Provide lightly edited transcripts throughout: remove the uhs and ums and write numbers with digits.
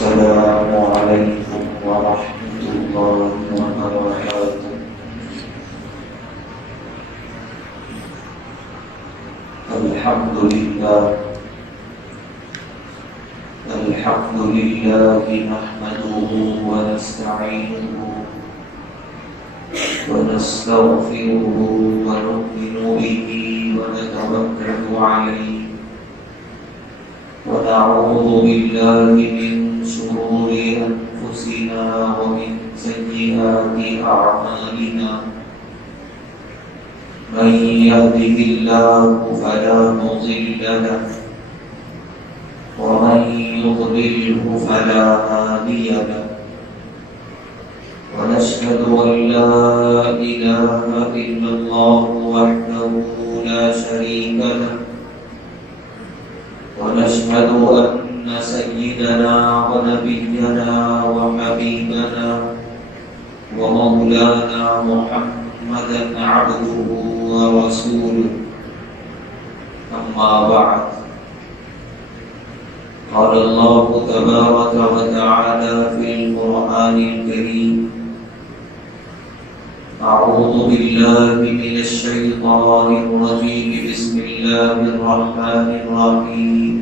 السلام عليكم ورحمة الله وبركاته. الحمد لله نحمده ونستعينه ونستغفره ونؤمن به ونتوكل عليه ونعوذ بالله من شرور أنفسنا ومن سيئات أعمالنا. من يهده الله فلا مضل له ومن يضلله فلا هادي له. ونشهد أن لا إله إلا الله وحده لا شريك له. ونشهد أن سيدنا ونبينا وحبيبنا ومولانا محمدا عبده ورسوله. أما بعد، قال الله تبارك وتعالى في القرآن الكريم: أعوذ بالله من الشيطان الرجيم. بسم الله الرحمن الرحيم.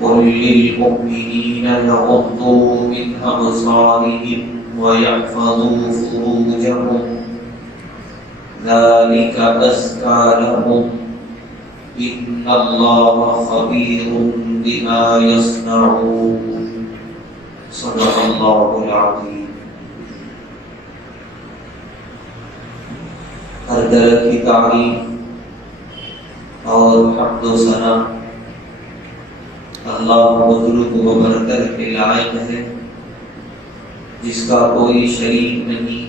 قل للمؤمنين يغضوا من أبصارهم ويحفظوا فروجهم ذلك أزكى لهم إن الله خبير بما يصنعون. صدق الله العظيم. ہر طرح کی تعریف اور حمد و ثنا اللہ بزرگ و برتر کے لائق ہے، جس کا کوئی شریک نہیں،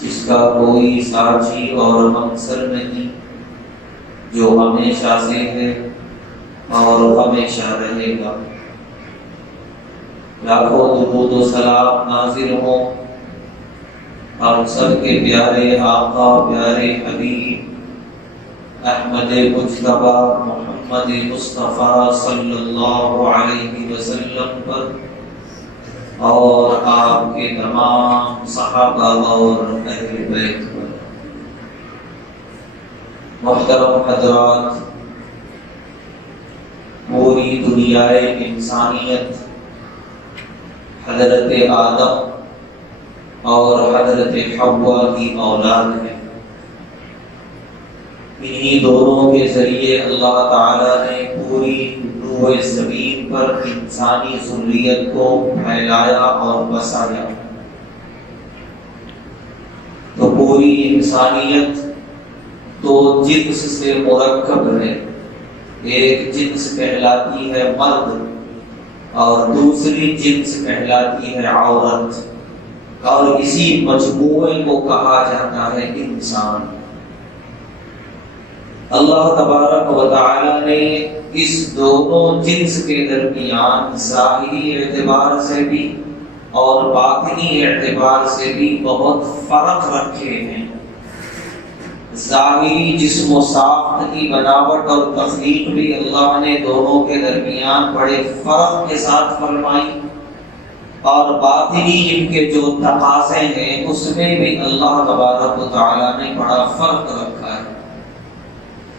جس کا کوئی ساچی اور ہمسر نہیں، جو ہمیشہ سے ہے اور ہمیشہ رہے گا. لاکھوں درود و سلام نازل ہوں ہم سب کے پیارے آقا، پیارے حبیب احمد مجتبی محمد مصطفیٰ صلی اللہ علیہ وسلم پر اور آپ کے تمام صحابہ اور اہل بیت پر. محترم حضرات، پوری دنیائے انسانیت حضرت آدم اور حضرت حوا کی اولاد ہے. انہی دونوں کے ذریعے اللہ تعالیٰ نے پوری روح زمین پر انسانی ذریت کو پھیلایا اور بسایا. تو پوری انسانیت دو جنس سے مرکب ہے. ایک جنس کہلاتی ہے مرد اور دوسری جنس کہلاتی ہے عورت، اور اسی مجموعے کو کہا جاتا ہے انسان. اللہ تبارک و تعالی نے اس دونوں جنس کے درمیان ظاہری اعتبار سے بھی اور باطنی اعتبار سے بھی بہت فرق رکھے ہیں. ظاہری جسم و ساخت کی بناوٹ اور تخلیق بھی اللہ نے دونوں کے درمیان بڑے فرق کے ساتھ فرمائی، اور باطنی ان کے جو تقاضے ہیں اس میں بھی اللہ تبارک و تعالیٰ نے بڑا فرق رکھا ہے.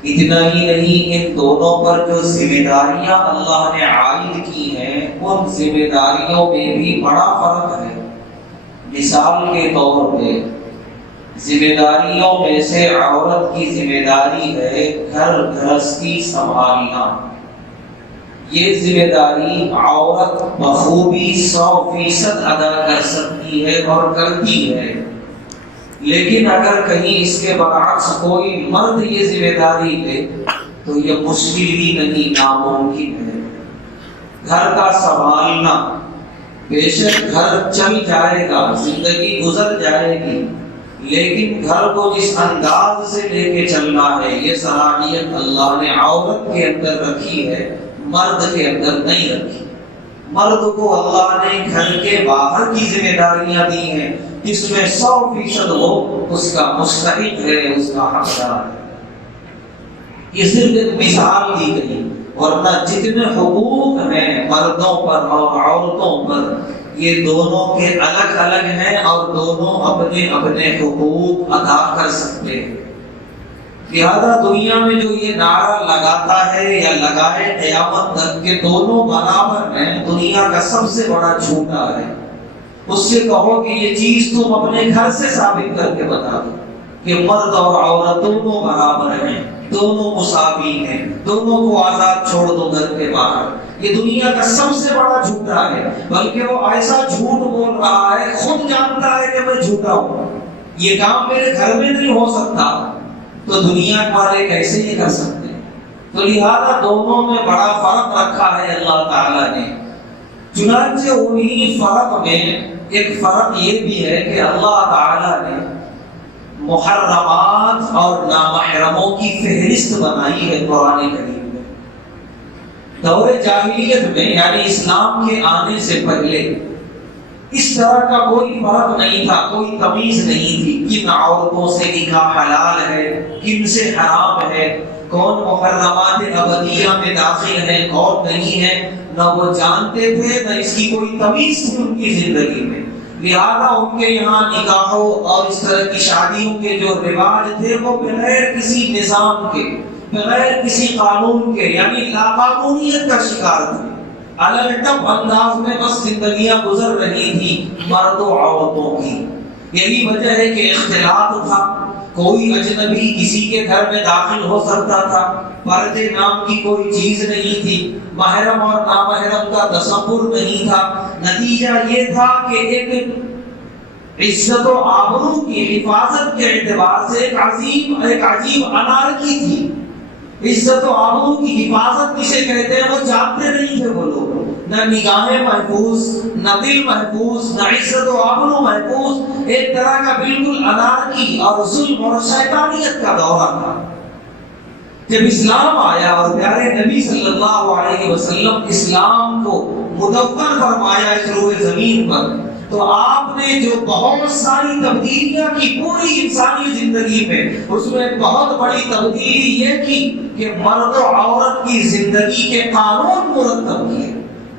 اتنا ہی نہیں، ان دونوں پر جو ذمہ داریاں اللہ نے عائد کی ہیں ان ذمہ داریوں میں بھی بڑا فرق ہے. مثال کے طور پہ ذمہ داریوں میں سے عورت کی ذمہ داری ہے گھر گھرستی سنبھالنا. یہ ذمہ داری عورت بخوبی 100% ادا کر سکتی ہے اور کرتی ہے. لیکن اگر کہیں اس کے برعکس کوئی مرد یہ ذمہ داری لے تو یہ مشکل ہی نہیں، ناممکن ہے. گھر کا سنبھالنا، بے شک گھر چل جائے گا، زندگی گزر جائے گی، لیکن گھر کو جس انداز سے لے کے چلنا ہے یہ صلاحیت اللہ نے عورت کے اندر رکھی ہے، مرد کے اندر نہیں رکھی. مرد کو اللہ نے گھر کے باہر کی ذمہ داریاں دی ہیں جس میں 100% وہ اس کا مستحق ہے، اس کا حقدار ہے. یہ صرف ایک مثال دی گئی. ورنہ جتنے حقوق ہیں مردوں پر اور عورتوں پر یہ دونوں کے الگ الگ ہیں اور دونوں اپنے اپنے حقوق ادا کر سکتے ہیں۔ لہذا دنیا میں جو یہ نعرہ لگاتا ہے یا لگائے قیامت تک کہ دونوں برابر ہیں، دنیا کا سب سے بڑا جھوٹا ہے۔ اس سے کہو کہ یہ چیز تم اپنے گھر سے ثابت کر کے بتا دو کہ مرد اور عورت دونوں برابر ہیں، دونوں مساوی ہیں، دونوں کو آزاد چھوڑ دو گھر کے باہر۔ یہ دنیا کا سب سے بڑا جھوٹا ہے، بلکہ وہ ایسا جھوٹ بول رہا ہے، خود جانتا ہے کہ میں جھوٹا ہوں، یہ کام میرے گھر میں نہیں ہو سکتا، تو دنیا والے کیسے یہ کر سکتے ہیں؟ تو لہذا دونوں میں بڑا فرق رکھا ہے اللہ تعالیٰ نے۔ چنانچہ انہی فرق میں ایک فرق یہ بھی ہے کہ اللہ تعالیٰ نے محرمات اور نامحرموں کی فہرست بنائی ہے قرآن کریم میں۔ دور جاہلیت میں یعنی اسلام کے آنے سے پہلے اس طرح کا کوئی فرق نہیں تھا، کوئی تمیز نہیں تھی، کن عورتوں سے نکاح حلال ہے، کن سے حرام ہے، کون محرمات ابدیہ میں داخل ہے، کون نہیں ہے، نہ وہ جانتے تھے، نہ اس کی کوئی تمیز تھی ان کی زندگی میں۔ لہذا ان کے یہاں نکاحوں اور اس طرح کی شادیوں کے جو رواج تھے وہ بغیر کسی نظام کے، بغیر کسی قانون کے، یعنی لاقانونیت کا شکار تھے۔ الگ انداز میں بس زندگیاں گزر رہی تھی مرد و عورتوں کی۔ یہی وجہ ہے کہ اختلاط تھا، کوئی اجنبی کسی کے گھر میں داخل ہو سکتا تھا، پردے نام کی کوئی چیز نہیں تھی، محرم اور نامحرم کا تصور نہیں تھا۔ نتیجہ یہ تھا کہ ایک عزت و آبرو کی حفاظت کے اعتبار سے ایک عجیب انارکی تھی۔ عزت و آبرو کی حفاظت کسے کہتے ہیں وہ جانتے نہیں تھے وہ لوگ، نہ نگاہیں محفوظ، نہ دل محفوظ، نہ عزت و آبرو محفوظ، ایک طرح کا بالکل انارکی اور ظلم اور شیطانیت کا دورہ تھا۔ جب اسلام آیا اور پیارے نبی صلی اللہ علیہ وسلم اسلام کو مدون فرمایا اس روئے زمین پر، تو آپ نے جو بہت ساری تبدیلیاں کی پوری انسانی زندگی میں، اس میں بہت بڑی تبدیلی یہ کی کہ مرد و عورت کی زندگی کے قانون مرتب کیے،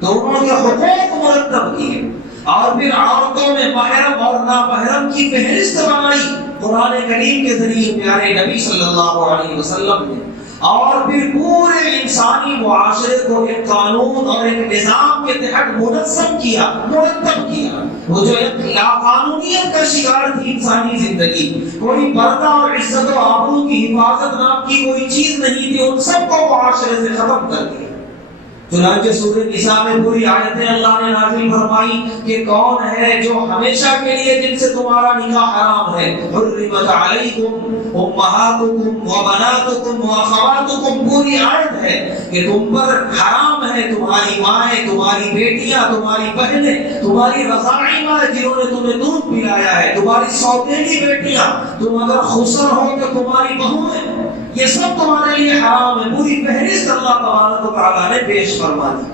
دونوں کے حقوق مرتب کیے، اور پھر عورتوں میں محرم اور نامحرم کی فہرست بنائی قرآن کریم کے ذریعے پیارے نبی صلی اللہ علیہ وسلم نے، اور پھر پورے انسانی معاشرے کو ایک قانون اور ایک نظام کے تحت منظم کیا، مرتب کیا۔ وہ جو ایک لاقانونیت کا شکار تھی انسانی زندگی، کوئی پردہ اور عزت و آبرو کی حفاظت نام کی کوئی چیز نہیں تھی، ان سب کو معاشرے سے ختم کر دیا۔ چنانچہ سورہ نساء میں پوری آیتیں اللہ نے نازل فرمائی کہ کون ہے جو ہمیشہ کے لیے جن سے تمہارا نکاح حرام ہے، حرمت علیکم امہاتکم وبناتکم واخواتکم، پوری آیت ہے کہ تم پر حرام ہے تمہاری مائیں، تمہاری بیٹیاں، تمہاری بہنیں، تمہاری رضاعی ماں جنہوں نے تمہیں دودھ پلایا ہے، تمہاری سوتیلی بیٹیاں، تم اگر خسر ہو تو تمہاری بہویں، یہ سب تمہارے لیے حرام ہے۔ پوری فہرست اللہ تبارک و تعالیٰ نے پیش فرما دی۔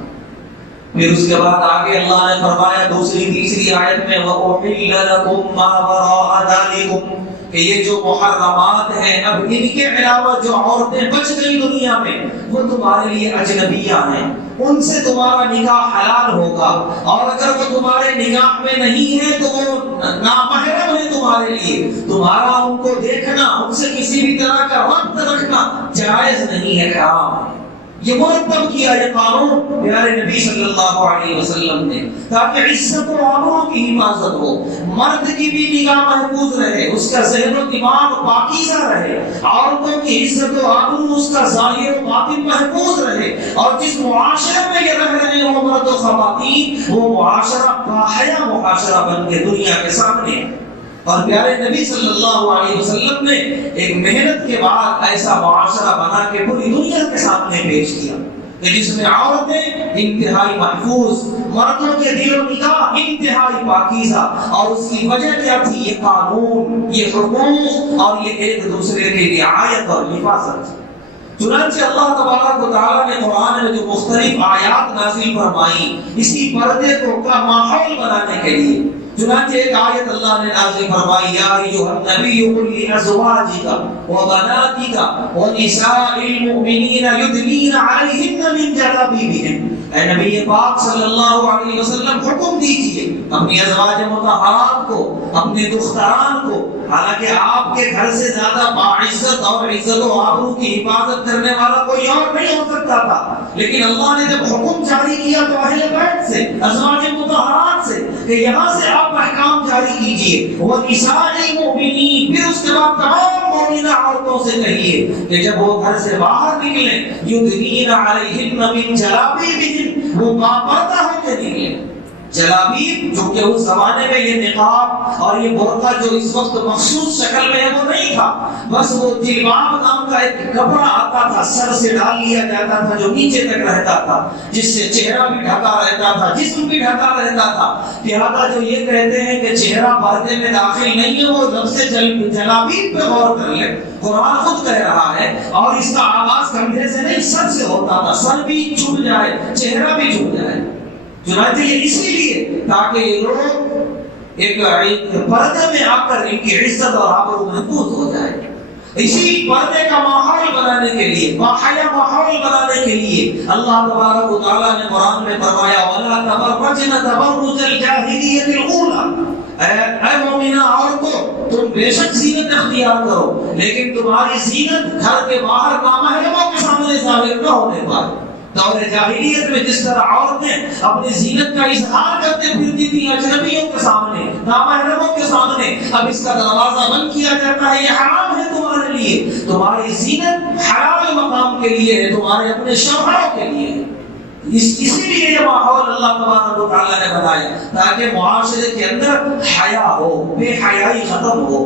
پھر اس کے بعد آگے اللہ نے فرمایا دوسری تیسری آیت میں وَأُحِلَّ لَكُم مَّا وَرَاءَ ذَلِكُم، کہ یہ جو محرمات ہیں اب ان کے علاوہ جو عورتیں بچ گئی دنیا میں وہ تمہارے لیے اجنبیہ ہیں، ان سے تمہارا نکاح حلال ہوگا، اور اگر وہ تمہارے نگاہ میں نہیں ہے تو وہ نامحرم ہے تمہارے لیے، تمہارا ان کو دیکھنا، ان سے کسی بھی طرح کا ربط رکھنا جائز نہیں ہے، حرام ہے۔ یہ مرتب کیا یہ قانون پیارے نبی صلی اللہ علیہ وسلم نے، تاکہ عزت و آبرو کی حفاظت ہو، مرد کی بھی نگاہ محفوظ رہے، اس کا ذہن و دماغ پاکیزہ رہے، عورتوں کی عزت و آبرو اس کا ظاہر و باطن محفوظ رہے، اور جس معاشرے میں یہ رہ رہے ہیں وہ مرد و خواتین، وہ معاشرہ باحیا معاشرہ بن کے دنیا کے سامنے۔ اور پیارے نبی صلی اللہ علیہ وسلم نے ایک محنت کے بعد ایسا معاشرہ بنا کے پوری دنیا کے سامنے پیش کیا کہ جس میں عورتیں انتہائی محفوظ، مردوں کے دل و نگاہ انتہائی پاکیزہ، اور اس کی وجہ کیا تھی؟ یہ قانون، یہ حقوق، اور یہ ایک دوسرے کی رعایت اور حفاظت۔ چنانچہ اللہ تبارک و تعالیٰ نے قرآن میں جو مختلف آیات نازل فرمائی اسی پردے کو کا ماحول بنانے کے لیے، چنانچہ ایک آیت اللہ نے نازل فرمائی یا ایھا النبی قل لازواجک وبناتک ونساء المؤمنین یدنین علیہن من من جلابیبہم، اے نبی پاک صلی اللہ علیہ وسلم حکم دیجئے اپنی ازواج مطہرات کو، اپنے دختران کو، حالانکہ آپ کے گھر سے زیادہ باعزت اور عزت و آبرو کی حفاظت کرنے والا کوئی اور نہیں ہو سکتا تھا، لیکن اللہ نے جب حکم جاری کیا تو اہل بیت سے، ازواج مطہرات سے، کہ یہاں سے آپ احکام جاری کیجئے، وَنِسَاءِ الْمُؤْمِنِينَ، پھر اس کے بعد تمام مومنہ عورتوں سے کہیے کہ جب وہ گھر سے باہر نکلیں یُدْنِینَ عَلَيْهِنَّ مِنْ جَلَابِیبِہِنَّ، وہ باپردہ ہو کے نکلیں۔ جلابیب جو کہ اس زمانے میں یہ نقاب اور یہ برقع جو اس وقت مخصوص شکل میں ہے وہ نہیں تھا، بس وہ جلباب نام کا ایک کپڑا آتا تھا، سر سے ڈال لیا جاتا تھا، جو نیچے تک رہتا تھا، جس سے چہرہ بھی ڈھکا رہتا تھا، جسم بھی ڈھکا رہتا تھا۔ لہٰذا جو یہ کہتے ہیں کہ چہرہ پردے میں داخل نہیں ہے، وہ لفظ جلابیب پہ غور کر لیں، قرآن خود کہہ رہا ہے، اور اس کا آغاز کندھے سے نہیں سر سے ہوتا تھا، سر بھی چھپ جائے، چہرہ بھی چھپ جائے۔ چنانچہ یہ اسی لیے تاکہ یہ لوگ ایک پردے میں آ کر ان کی عزت اور آبرو محفوظ ہو جائے، اسی پردے کا ماحول بنانے کے لیے، باحیا ماحول بنانے کے لیے اللہ تبارک و تعالیٰ نے قرآن میں فرمایا وَلَا تَبَرَّجْنَ تَبَرُّجَ الْجَاهِلِيَّةِ الْأُولَىٰ، اے مومنہ عورتوں تم بے شک زینت اختیار کرو، لیکن تمہاری زینت گھر کے باہر نامحرموں کے سامنے ظاہر نہ ہونے پائے۔ دور جاہلیت میں جس طرح عورتیں اپنی زینت کا اظہار کرتے پھرتی تھیں اجنبیوں کے سامنے، نامحرموں کے سامنے، اب اس کا دروازہ بند کیا جاتا ہے، یہ حرام ہے تمہارے لیے، تمہاری زینت حلال مقام کے لیے ہے، تمہارے اپنے شوہروں کے لیے ہے۔ اسی لیے یہ ماحول اللہ تبارک و تعالیٰ نے بنایا تاکہ معاشرے کے اندر حیا ہو، بے حیائی ختم ہو،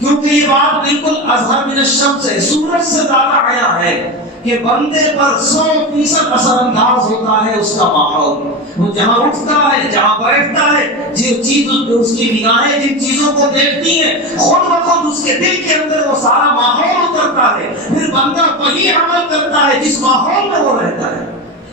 کیونکہ یہ بات بالکل اظہر من الشمس ہے، سورج سے زیادہ حیا ہے کہ بندے پر 100% اثر انداز ہوتا ہے اس کا ماحول، وہ جہاں اٹھتا ہے، جہاں بیٹھتا ہے، جو چیز اس کی نگاہیں جن چیزوں کو دیکھتی ہیں خود بخود اس کے دل کے اندر وہ سارا ماحول اترتا ہے، پھر بندہ وہی عمل کرتا ہے جس ماحول میں وہ رہتا ہے۔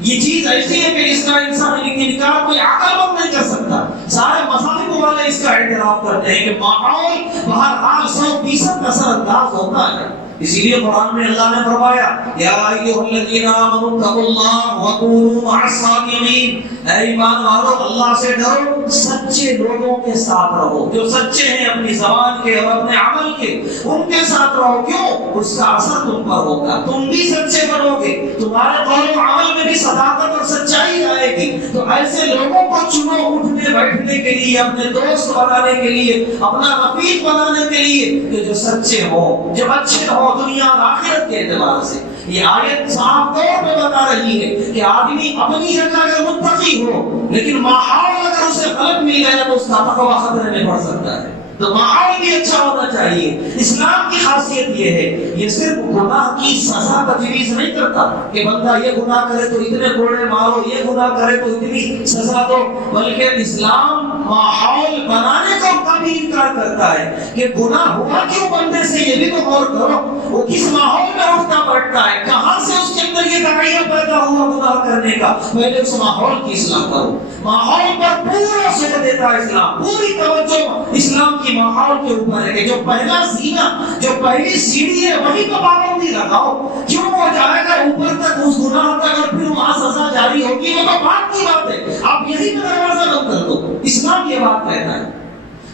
یہ چیز ایسی ہے کہ اس کا انسان انکار کوئی عقل مند نہیں کر سکتا، سارے مذاہب والے اس کا اعتراف کرتے ہیں کہ ماحول بہرحال 100% اثر انداز ہوتا ہے۔ اسی لیے قرآن میں اللہ نے فرمایا یا ایھا الذین آمنوا اتقوا اللہ وکونوا مع الصادقین، اے ایمان والو اللہ سے ڈرو، سچے لوگوں کے ساتھ رہو، جو سچے ہیں اپنی زبان کے اور اپنے عمل کے، ان کے ساتھ رہو، کیوں؟ اس کا اثر تم پر ہوگا، تم بھی سچے بنو گے، تمہارے قول و عمل میں بھی صداقت اور سچائی آئے گی۔ تو ایسے لوگوں کو چنو اٹھنے بیٹھنے کے لیے، اپنے دوست بنانے کے لیے، اپنا رفیق بنانے کے لیے، کہ جو سچے ہوں، جو اچھے ہوں دنیا اور آخرت کے اعتبار سے۔ یہ آیت صاف طور پہ بتا رہی ہے کہ آدمی اپنی جگہ اگر متقی ہو لیکن ماحول اگر اسے غلط مل گیا تو اس کا تقویٰ خطرے میں پڑ سکتا ہے، تو ماحول بھی اچھا ہونا چاہیے۔ اسلام کی خاصیت یہ ہے، یہ صرف گناہ کی سزا تجویز نہیں کرتا کہ بندہ یہ گناہ کرے تو اتنے کوڑے مارو، یہ گناہ کرے تو اتنی سزا دو، بلکہ اسلام ماحول بنانے کا بھی انکار کرتا ہے کہ گناہ ہوا کیوں بندے سے، یہ بھی تو غور کرو، وہ کس ماحول میں اٹھتا بیٹھتا ہے، کہاں سے اس کے اندر یہ رویہ پیدا ہوا گناہ کرنے کا، پہلے اس ماحول کی اصلاح کرو۔ ماحول پر پورا زور دیتا ہے اسلام، پوری توجہ اسلام کی ماحول کے اوپر ہے کہ جو پہلا زینہ، جو پہلی سیڑھی ہے وہیں پہ پابندی لگاؤ، کیوں وہ جائے گا اوپر تک اس گناہ تک اور پھر وہاں سزا جاری ہوگی، وہ تو بات کی بات ہے، آپ یہی پہ دروازہ بند کر دو۔ اسلام یہ بات کہتا ہے۔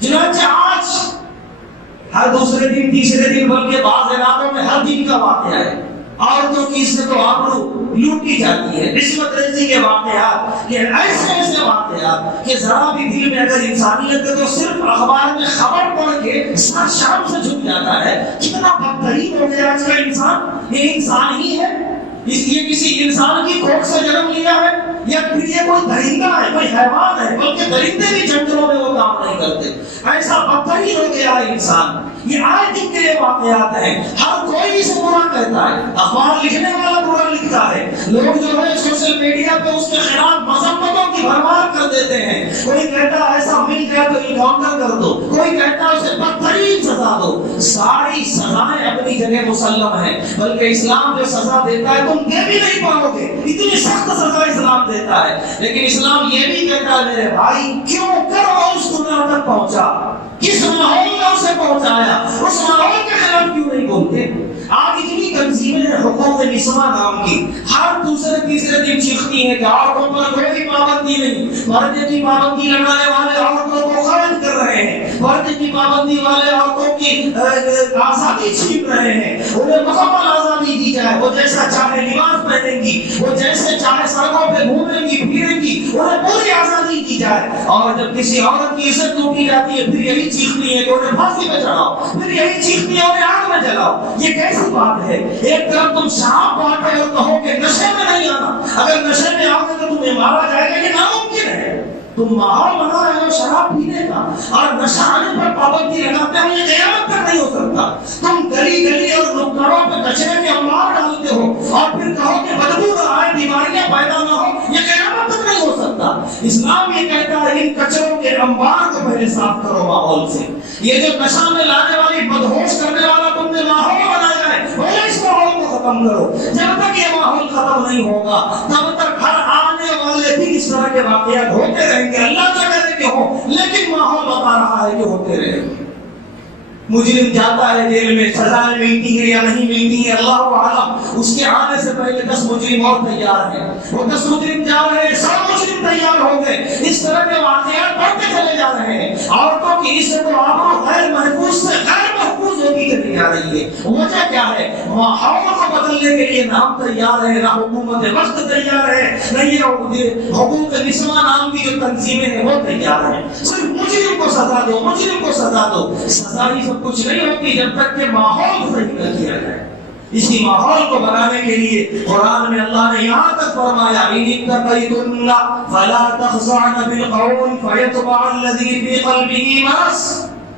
چنانچہ آج ہر دوسرے دن، تیسرے دن، بلکہ بعض علاقوں میں ہر دن کا واقعہ ہے، عورتوں کی عزت و آبرو لوٹی جاتی ہے، عصمت ریزی کے واقعات، کہ ایسے واقعات کہ ذرا بھی دل میں اگر انسانیت ہے تو صرف اخبار میں خبر پڑھ کے سر شام سے جھک جاتا ہے۔ کتنا بدترین ہو گیا آج کا انسان، یہ انسان ہی ہے، یہ کسی انسان کی کوکھ سے جنم لیا ہے یا پھر یہ کوئی درندہ ہے، کوئی حیوان ہے، بلکہ درندے بھی جنگلوں میں وہ کام نہیں کرتے، ایسا بدترین ہو گیا ہے انسان۔ یہ آج دن کے واقعات ہیں، ہر کوئی اسے برا کہتا ہے، اخبار لکھنے والا برا لکھتا ہے، لوگ جو ہے سوشل میڈیا پہ اس کے خلاف مذمتوں کی بھرمار کر دیتے ہیں، کوئی کہتا ہے ایسا مل جائے تو انکاؤنٹر کر دو، کوئی کہتا ہے اسے بدترین سزا دو۔ ساری سزائیں اپنی جگہ مسلم ہیں، بلکہ اسلام جو سزا دیتا ہے تم دے بھی نہیں پاؤ گے، اتنی سخت سزا اسلام جواب دیتا ہے، لیکن اسلام یہ بھی کہتا ہے میرے بھائی کیوں کر وہ اس دنیا تک پہنچا، کس ماحول میں اسے پہنچایا، اس ماحول کے خلاف کیوں نہیں بولتے؟ آج اتنی تنظیمیں ہیں حقوق نسواں نام کی، ہر دوسرے تیسرے دن چیختی ہیں کہ عورتوں پر کوئی پابندی نہیں، پردے کی پابندی لگانے والے عورتوں کو خارج کر رہے ہیں، پردے کی پابندی والے عورتوں کی آزادی چھین رہے ہیں، انہیں مکمل آزادی دی جائے، وہ جیسا چاہے لباس پہنیں گی، وہ جیسے چاہے سڑکوں پہ گھومیں گی پھریں گی، انہیں پوری آزادی دی جائے۔ اور جب کسی عورت کی عزت ٹوٹی جاتی ہے پھر یہی چیخنی ہے کہ انہیں پھانسی پہ چڑھاؤ، پھر یہی چیخنی ہے انہیں آگ میں جلاؤ۔ یہ کیسی بات ہے؟ ایک طرف تم شراب بانٹے اور کہو کہ نشے میں نہیں آنا، اگر نشے میں آؤ گے تو تمہیں مارا جائے گا، یہ ناممکن ہے۔ تم ماحول بنا رہے ہو شراب پینے کا اور نشہ آنے پر پابندی لگاتے ہو، یہ قیامت تک نہیں ہو سکتا۔ تم گلی گلی اور نکڑوں پہ کچرے کے انبار ڈالتے ہو اور پھر کہو کہ بدبو نہ آئے، بیماریاں پیدا نہ ہو، یہ قیامت تک نہیں ہو سکتا۔ اسلام یہ کہتا ہے ان کچروں کے انبار کو پہلے صاف کرو ماحول سے۔ یہ جو نشہ میں لانے والی بدہوش کرنے والا تم نے ماحول بنایا ہے، پہلے اس ماحول کو ختم کرو۔ جب تک یہ ماحول ختم نہیں ہوگا تب تک ہر آنے والے بھی اس طرح کے واقعات ہوتے رہیں گے، اللہ نہ کرے کہ ہو، لیکن ماحول بتا رہا ہے کہ ہوتے رہیں گے۔ مجرم جاتا ہے جیل میں، سزائیں ملتی ہے یا نہیں ملتی ہے اللہ عالم، اس کے آنے سے پہلے 10 مجرم اور تیار ہیں، وہ 10 مجرم جا رہے ہیں، 100 مجرم تیار ہو گئے۔ اس طرح کے واقعات بڑھتے چلے جا رہے ہیں، عورتوں کی عزت و آبرو غیر محفوظ سے غیر محفوظ ہوتی چلی جا رہی ہے۔ وجہ کیا ہے؟ ماحول کو بدلنے کے لیے نہ ہم تیار ہیں، نہ حکومت وقت تیار ہے، نہ یہ حقوق نسواں نام کی جو تنظیمیں ہیں وہ تیار ہیں۔ صرف مجرم کو سزا دو، مجرم کو سزا دو، سزا ہی کچھ نہیں ہوتی جب تک کہ ماحول صحیح نہ کیا جائے۔ اسی ماحول کو بنانے کے لیے قرآن میں اللہ نے یہاں تک فرمایا ان اتقیتن فلا تخضعن بالقول فیطبع الذی فی قلبہ مرض۔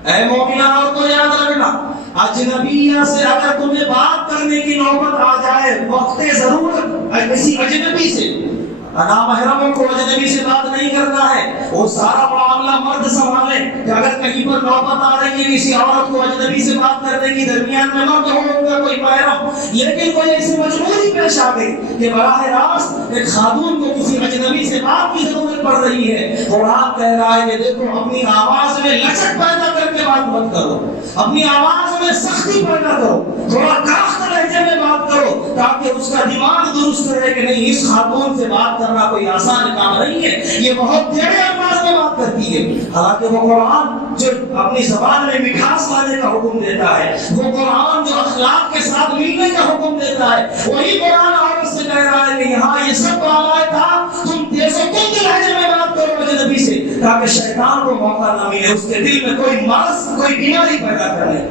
اے مومنان عورتوں یاد رکھنا، اجنبیہ سے اگر تمہیں بات کرنے کی نوبت آ جائے وقت ضرورت، کسی اجنبی سے، نامحرموں کو اجنبی سے بات نہیں کرنا ہے، وہ سارا معاملہ مرد سنبھالے کہ اگر کہیں پر نوبت آ رہی ہے کسی عورت کو اجنبی سے بات کرنے کی، درمیان میں مرد ہوگا کوئی محرم، لیکن کوئی ایسی مجبوری پیش آ گئی کہ براہ راست ایک خاتون کو کسی اجنبی سے بات کی ضرورت پڑ رہی ہے، قرآن کہہ رہا ہے کہ دیکھو اپنی آواز میں لچک پیدا کر کے بات مت کرو، اپنی آواز میں سختی پیدا کرو، تھوڑا کاخت لہجے میں بات کرو تاکہ اس کا دماغ درست رہے کہ نہیں اس خاتون سے بات کرنا کوئی آسان کام نہیں ہے، یہ بہت ٹیڑھے انداز میں بات کرتی ہے۔ حالانکہ وہ قرآن جو اپنی زبان میں مٹھاس لانے کا حکم دیتا ہے، وہ قرآن جو اخلاق کے ساتھ ملنے کا حکم دیتا ہے، وہی قرآن عورت سے کہہ رہا ہے کہ یہاں یہ سب آیا تھا تم تیز و تند لہجے میں بات کرو اجنبی سے تاکہ شیطان کو موقع نہ ملے اس کے دل میں کوئی مرض کوئی بیماری پیدا کر لے۔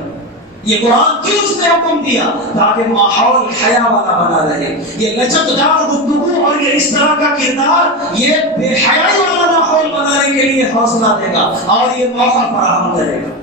یہ قرآن کیوں اس نے حکم دیا؟ تاکہ ماحول حیا والا بنا رہے۔ یہ لچکدار گفتگو اور یہ اس طرح کا کردار یہ بے حیائی والا ماحول بنانے کے لیے حوصلہ دے گا اور یہ موقع فراہم کرے گا۔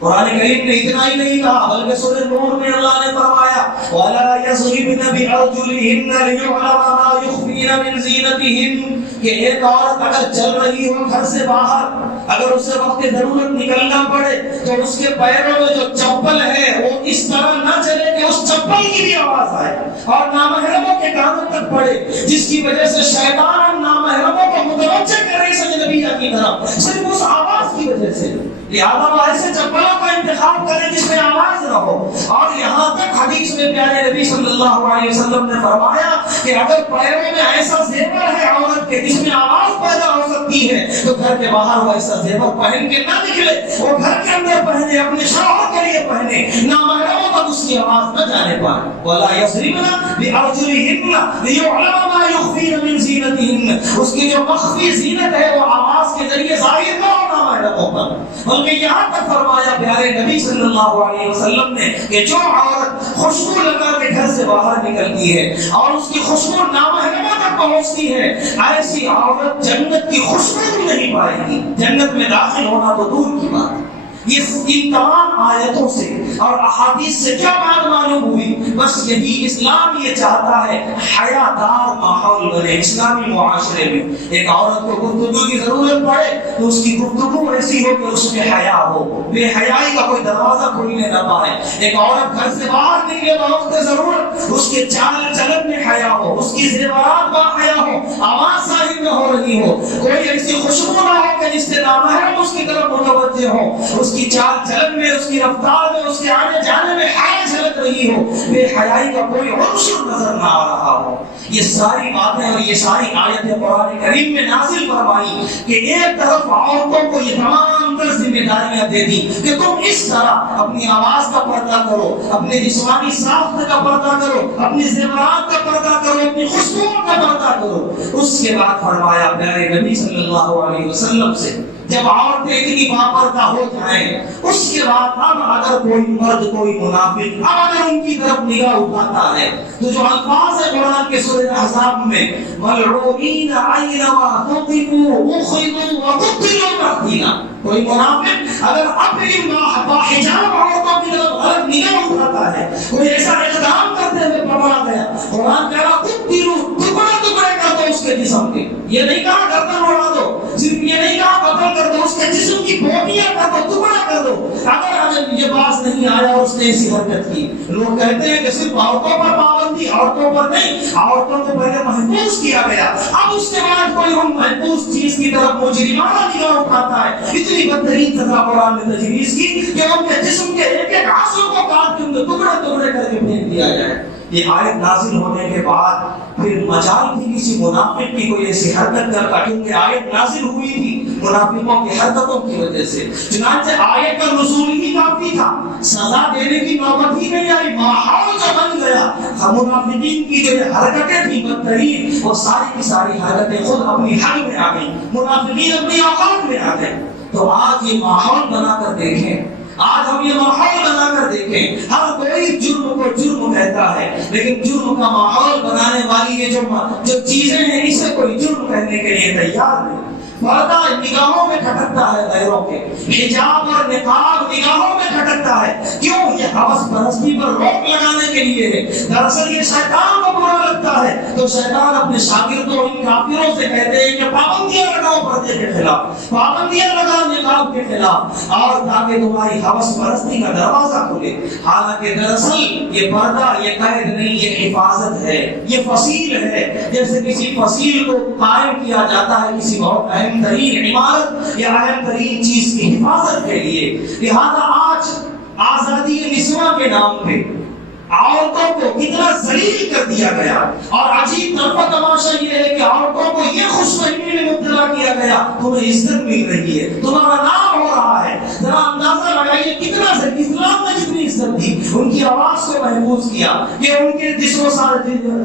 قرآن کریم نے اتنا ہی نہیں کہا بلکہ سورہ نور میں اللہ نے فرمایا وَلَا يَضْرِبْنَ بِأَرْجُلِهِنَّ لِيُعْلَمَ مَا يُخْفِينَ مِنْ زِينَتِهِنَّ کہ ایک عورت اگر چل رہی ہو گھر سے باہر، اگر اسے وقت ضرورت نکلنا پڑے تو اس کے پیروں میں جو چپل ہے وہ اس طرح نہ چلے کہ اس چپل کی بھی آواز آئے اور نامحرموں کے کانوں تک پڑے، جس کی وجہ سے شیطان نامحرموں کو متوجہ کرے اس اجنبیہ کی طرف صرف اس آواز کی وجہ سے۔ لہذا وہ ایسے چپلوں کا انتخاب کریں جس میں آواز نہ ہو۔ اور یہاں تک حدیث میں پیارے نبی صلی اللہ علیہ وسلم نے فرمایا کہ اگر پیروں میں ایسا زیور ہے عورت کے جس میں آواز پیدا ہو سکتی ہے تو گھر کے باہر وہ ایسا زیور پہن کے نہ نکلے، وہ گھر کے اندر پہنے، اپنے شوہر کے لیے پہنے، نامحرموں تک اس کی آواز نہ جانے پائے۔ وَلَا يَضْرِبْنَ بِأَرْجُلِهِنَّ لِيُعْلَمَ مَا يُخْفِينَ مِنْ زِينَتِهِنَّ اس کی جو مخفی زینت ہے وہ آواز کے ذریعے ظاہر نہ ہو نامحرموں پر۔ بلکہ یہاں تک فرمایا پیارے نبی صلی اللہ علیہ وسلم نے کہ جو عورت خوشبو لگا کے گھر سے باہر نکلتی ہے اور اس کی خوشبو نامحرموں تک پہنچتی ہے، ایسی عورت جنت کی خوشبو بھی نہیں پائے گی، جنت میں داخل ہونا تو دور کی بات۔ ان تمام آیتوں سے اور احادیث سے کیا بات معلوم ہوئی؟ بس یہی اسلام یہ چاہتا ہے حیا دار ماحول بنے اسلامی معاشرے میں. ایک عورت کو گفتگو کی ضرورت پڑے تو اس کی گفتگو ایسی ہو کہ اس میں حیا ہو، بے حیائی کا کوئی دروازہ کھولنے نہ پائے. ایک عورت گھر سے باہر نکلے بوقت ضرورت اس کے چال چلن میں حیا ہو، اس کی زیورات با حیا ہو، آواز صاحب نہ ہو رہی ہو، کوئی ایسی خوشبو نہ ہو کہ جس سے نامحرم اس کی طرف متوجہ ہو، اس کی چال چلن میں، اس کی رفتار میں، اس کے آنے جانے میں حیا جھلک رہی ہو، بے حیائی کا کوئی عنصر نظر نہ آ رہا ہو. یہ ساری باتیں اور یہ ساری آیتیں قرآن کریم میں نازل فرمائی کہ ایک طرف عورتوں کو یہ تمام تر ذمہ داریاں دے دی کہ تم اس طرح اپنی آواز کا پردہ کرو، اپنے جسمانی ساخت کا پردہ کرو، اپنی زیورات کا پردہ کرو، اپنی خوشبوؤں کا پردہ کرو. اس کے بعد فرمایا پیارے نبی صلی اللہ علیہ وسلم سے جب عورتیں اتنی باپردہ ہو جائیں اس کے بعد اب اگر کوئی مرد کوئی منافق اب اگر ان کی طرف نگاہ اٹھاتا ہے تو جو الفاظ ہے قرآن کے سورہ احزاب میں ملعونین اینما ثقفوا اخذوا وقتلوا تقتیلا، کوئی منافق اگر اپنی باحجاب عورتوں کی طرف غلط نگاہ اٹھاتا ہے، کوئی ایسا اقدام کرتے ہوئے پکڑا گیا، قرآن کہہ رہا قتلوا، ٹکڑے ٹکڑے کر دو اس کے جسم کے. یہ نہیں کہا گردن اڑا دو، صرف یہ نہیں کہا قتل کر دو، اس کے جسم کی بوٹیاں کر دو، ٹکڑا کر دو. اگر یہ باز نہیں آیا اور اس نے ایسی حرکت کی، لوگ کہتے ہیں کہ صرف عورتوں پر پابندی، عورتوں پر نہیں، عورتوں کو پہلے محفوظ کیا گیا، اب اس کے بعد کوئی ہم محفوظ چیز کی طرف مجرمانہ نگاہ اٹھاتا ہے. اتنی بدترین سزا قرآن نے تجویز کی کہ ان کے جسم کے ایک ایک عضو کو کاٹ کے ان کو ٹکڑے ٹکڑے کر کے پھینک دیا جائے. یہ آیت نازل ہونے کے بعد پھر مجال تھی کسی منافق کی کوئی ایسی حرکت کرتا، کیونکہ آیت نازل ہوئی تھی منافقوں کی حرکتوں کی وجہ سے. چنانچہ آیت کا نزول ہی کافی تھا، سزا دینے کی نوبت ہی نہیں آئی. ماحول جو بن گیا منافقین کی جو حرکتیں تھیں بدترین، وہ ساری کی ساری حرکتیں خود اپنی حد میں آ گئی، منافقین اپنی اوقات میں آ گئے. تو آج یہ ماحول بنا کر دیکھیں، آج ہم یہ ماحول بنا کر دیکھیں. ہر کوئی جرم کو جرم کہتا ہے، لیکن جرم کا ماحول بنانے والی یہ جو چیزیں ہیں اسے کوئی جرم کہنے کے لیے تیار نہیں. پردہ نگاہوں میں کھٹکتا ہے غیروں کے، حجاب اور نقاب نگاہوں میں کھٹکتا ہے. کیوں؟ یہ حوث پرستی پر روک لگانے کے لیے ہے. دراصل یہ شیطان کو برا لگتا ہے تو شیطان اپنے شاگردوں ان کافروں سے کہتے ہیں کہ پابندیاں لگاؤ پردے کے خلاف، پابندیاں لگاؤ نقاب کے خلاف، اور تاکہ تمہاری حوث پرستی کا دروازہ کھلے. حالانکہ دراصل یہ پردہ یہ قید نہیں، یہ حفاظت ہے، یہ فصیل ہے. جیسے کسی فصیل کو قائم کیا جاتا ہے کسی بہت اہم ترین عمارت یا اہم ترین چیز کی حفاظت کے لیے. لہذا آج آزادی نسواں کے نام پہ عورتوں کو کتنا ذلیل کر دیا گیا، اور عجیب طرفہ تماشا یہ ہے کہ عورتوں کو یہ خوش فہمی میں مبتلا کیا گیا تمہیں عزت مل رہی ہے، تمہارا نام ہو رہا ہے. ذرا اندازہ لگائیے کتنا اسلام نے جتنی عزت دی، ان کی آواز کو محفوظ کیا کہ ان کے جسم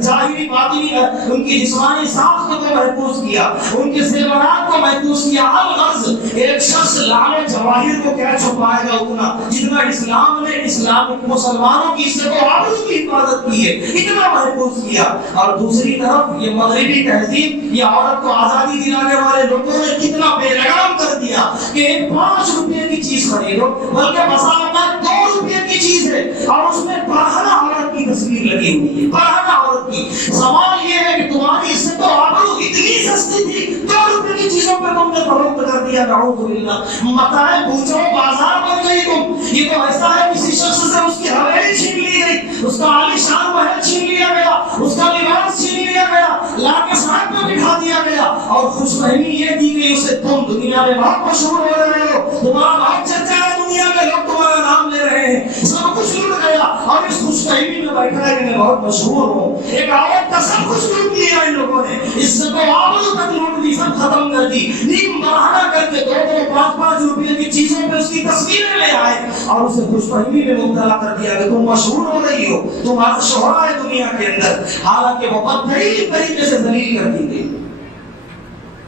ظاہری باطنی ان کی جسمانی ساخت کو محفوظ کیا، ان کے زیورات کو محفوظ کیا. الغرض ایک شخص لعل جواہر کو کیا چھپائے گا اتنا جتنا اسلام نے اسلام مسلمانوں کی عزت و آبرو کی حفاظت کی ہے، اتنا محفوظ کیا. اور دوسری طرف یہ مغربی تہذیب یہ عورت کو آزادی دلانے والے لوگوں نے کتنا بے لگام کر دیا کہ 5 روپے کی چیز خریدو، بلکہ مساوات 2 روپے کی چیز ہے اور اس میں برہنہ عورت کی تصویر لگی ہوئی ہے، برہنہ عورت کی. سوال یہ ہے کہ تمہاری عزت و آبرو اتنی سستی تھی، 2 روپے کی چیزوں پہ تم نے فروخت کر دیا. نعوذ باللہ. متاع پوچھو بازار بن گئی تم. یہ تو ایسا ہے کسی شخص سے اس کی حویلی چھین لی گئی، اس کا عالیشان محل چھین لیا گیا، اس کا لباس چھین لیا گیا، لا کے ساتھ میں بٹھا دیا گیا، اور خوش فہمی یہ دی گئی اسے تم دنیا میں بہت مشہور ہو رہے ہو، تمہارا بہت چرچا ہے دنیا میں، لوگ تمہارا نام لے رہے ہیں. سب کچھ لٹ گیا اور اس خوش فہمی میں بیٹھا ہے کہ میں بہت مشہور ہوں. ایک عورت کا سب کچھ لوٹ لیا ان لوگوں نے، عزت و آبرو تک لوٹ دی، سب ختم کر دی. نیم برہنہ کر کے 2-2 5-5 روپے کی چیزوں پہ اس کی تصویریں لے آئے اور اسے خوش فہمی میں مبتلا کر دیا کہ تم مشہور ہو رہی ہو، تمہارا شہرہ ہے دنیا کے اندر. حالانکہ وہ بدترین طریقے سے ذلیل کر دی گئی.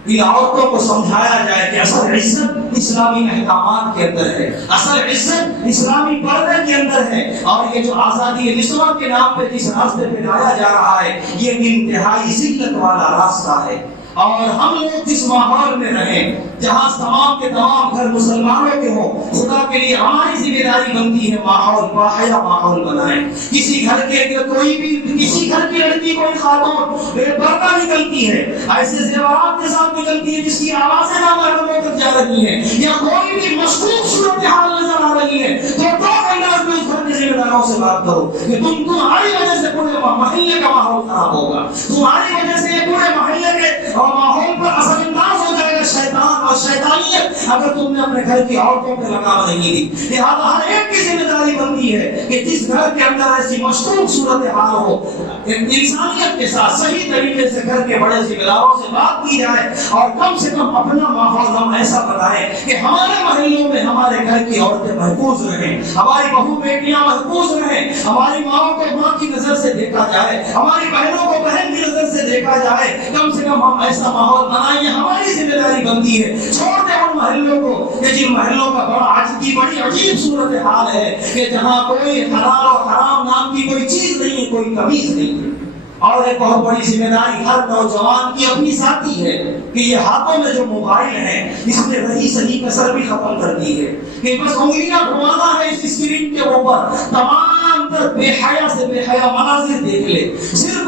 ان عورتوں کو سمجھایا جائے کہ اصل عزت اسلامی احکامات کے اندر ہے، اصل عزت اسلامی پردے کے اندر ہے، اور یہ جو آزادی نسواں کے نام پہ جس راستے پہ لایا جا رہا ہے یہ انتہائی ذلت والا راستہ ہے. اور ہم لوگ جس ماحول میں رہیں جہاں تمام کے تمام گھر مسلمانوں کے ہوں، خدا کے لیے ہماری ذمہ داری بنتی ہے ماحول باحیا ماحول بنائیں۔ کسی گھر کے کوئی بھی کسی گھر کی لڑکی کوئی خاتون بے پردہ نکلتی ہے، ایسے زیورات کے ساتھ نکلتی ہے جس کی آوازیں نامعلوموں تک جا رہی ہیں، یا کوئی بھی مشکوک صورتحال نظر آ رہی ہے، تو انداز میں اس گھر کے ذمہ داروں سے بات کرو کہ تمہاری وجہ سے پورے محلے کا ماحول خراب ہوگا، تمہاری وجہ سے پورے محلے کے ماحول پر اثر انداز ہو جائے گا شیطان اور شیطانیت، اگر تم نے اپنے گھر کی عورتوں پہ لگام نہیں دی۔ لہٰذا ہر ایک کی ذمہ داری بنتی ہے کہ جس گھر کے اندر ایسی مشکوک صورتحال ہو، انسانیت کے ساتھ صحیح طریقے سے گھر کے بڑے ذمہ داروں سے بات کی جائے، اور کم سے کم اپنا ماحول ہم ایسا بنائیں کہ ہمارے محلوں میں ہمارے گھر کی عورتیں محفوظ رہیں، ہماری بہو بیٹیاں محفوظ رہیں، ہماری ماں کو ماں کی نظر سے دیکھا جائے، ہماری بہنوں کو بہن کی نظر سے دیکھا جائے، کم سے کم ہم ایسا ماحول بنائیں، یہ ہماری ذمہ داری بنتی ہے۔ چھوڑ دیں ان محلوں کو کہ جن محلوں کا بڑی عجیب صورتحال ہے کہ جہاں کوئی حلال اور حرام نام کی کوئی چیز نہیں ہے، کوئی تمیز نہیں ہے۔ اور ایک بہت بڑی ذمہ داری ہر نوجوان کی اپنی ذاتی ہے کہ یہ ہاتھوں میں جو موبائل ہے اس نے رہی صحیح کسر بھی ختم کر دی ہے کہ بس انگلیاں گھمانا ہے اس اسکرین کے اوپر، تمام تر بے حیا سے بے حیا مناظر دیکھ لے، صرف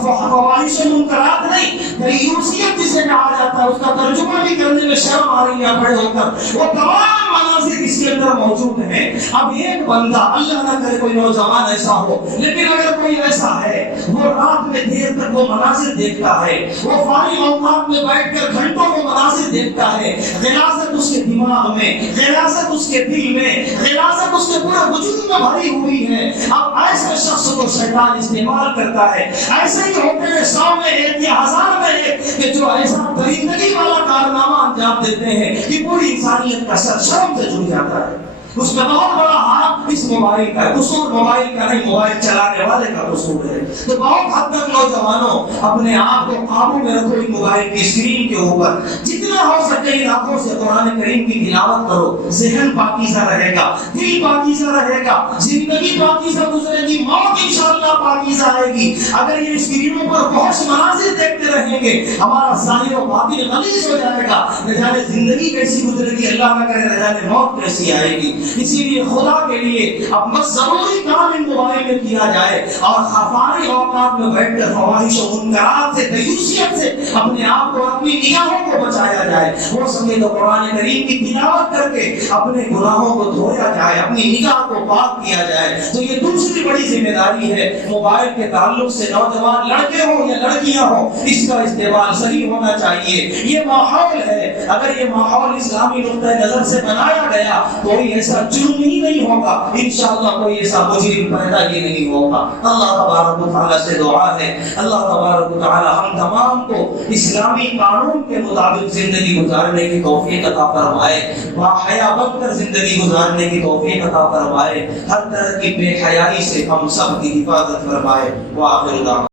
فواحش و منکرات نہیں، دیوسیت جسے کہا جاتا ہے اس کا ترجمہ بھی کرنے میں شرم آ رہی ہے کھڑے ہو کر، وہ تمام مناظر اس کے اندر موجود ہیں۔ اب ایک بندہ، اللہ نہ کرے کوئی نوجوان ایسا ہو، لیکن اگر کوئی ایسا ہے وہ رات میں دیر تک وہ مناظر دیکھتا ہے، وہ فارغ اوقات میں بیٹھ کر گھنٹوں وہ مناظر دیکھتا ہے، غلاظت اس کے دماغ میں، غلاظت اس کے دل میں، غلاظت اس کے پورے وجود میں بھری ہوئی ہے۔ اب ایسے شخص کو شیطان استعمال کرتا ہے، ایسے ہی ہوتے ہیں 100 میں 1 یا 1000 میں 1 کہ جو ایسا درندگی والا کارنامہ انجام دیتے ہیں کہ پوری انسانیت کا سر شرم سے جھک جاتا ہے۔ اس میں بہت بڑا ہاتھ اس موبائل کا ہے، قصور موبائل کا نہیں، موبائل چلانے والے کا قصور ہے۔ تو بہت حد تک نوجوانوں اپنے آپ کو قابو میں رکھو ان موبائل کی اسکرین کے اوپر، جتنا ہو سکے ان آنکھوں سے قرآن کریم کی تلاوت کرو، ذہن پاکیزہ رہے گا، دل پاکیزہ رہے گا، زندگی پاکیزہ گزرے گی، موت انشاءاللہ پاکیزہ آئے گی۔ اگر یہ اسکرینوں پر بہت مناظر دیکھتے رہیں گے ہمارا ظاہر و باطن غلیظ ہو جائے گا، نہ جانے زندگی کیسی گزرے گی، اللہ نہ کرے نہ جانے موت کیسی آئے گی۔ اسی لیے خدا کے لیے اب بس ضروری کام ان موبائل میں کیا جائے اور فارغ اوقات میں بیٹھ کر فواحش و منکرات سے، دیوسیت سے اپنے آپ کو، اپنی نگاہوں کو بچایا جائے۔ وہ سمجھے تو قرآن کریم کی تلاوت کر کے اپنے گناہوں کو دھویا جائے، اپنی نگاہ کو پاک کیا جائے۔ تو یہ دوسری بڑی ذمہ داری ہے موبائل کے تعلق سے، نوجوان لڑکے ہوں یا لڑکیاں ہوں، اس کا استعمال صحیح ہونا چاہیے۔ یہ ماحول ہے، اگر یہ ماحول اسلامی نقطۂ نظر سے بنایا گیا کوئی ایسا جرم ہی نہیں ہوگا، انشاءاللہ کوئی ایسا مجرم پیدا ہی نہیں ہوگا۔ اللہ تبارک و تعالیٰ سے دعا ہے اللہ تبارک و تعالیٰ ہم تمام کو اسلامی قانون کے مطابق زندگی گزارنے کی توفیق عطا فرمائے، باحیا بن کر زندگی گزارنے کی توفیق عطا فرمائے، ہر طرح کی بے حیائی سے ہم سب کی حفاظت فرمائے۔ وآخر دعوانا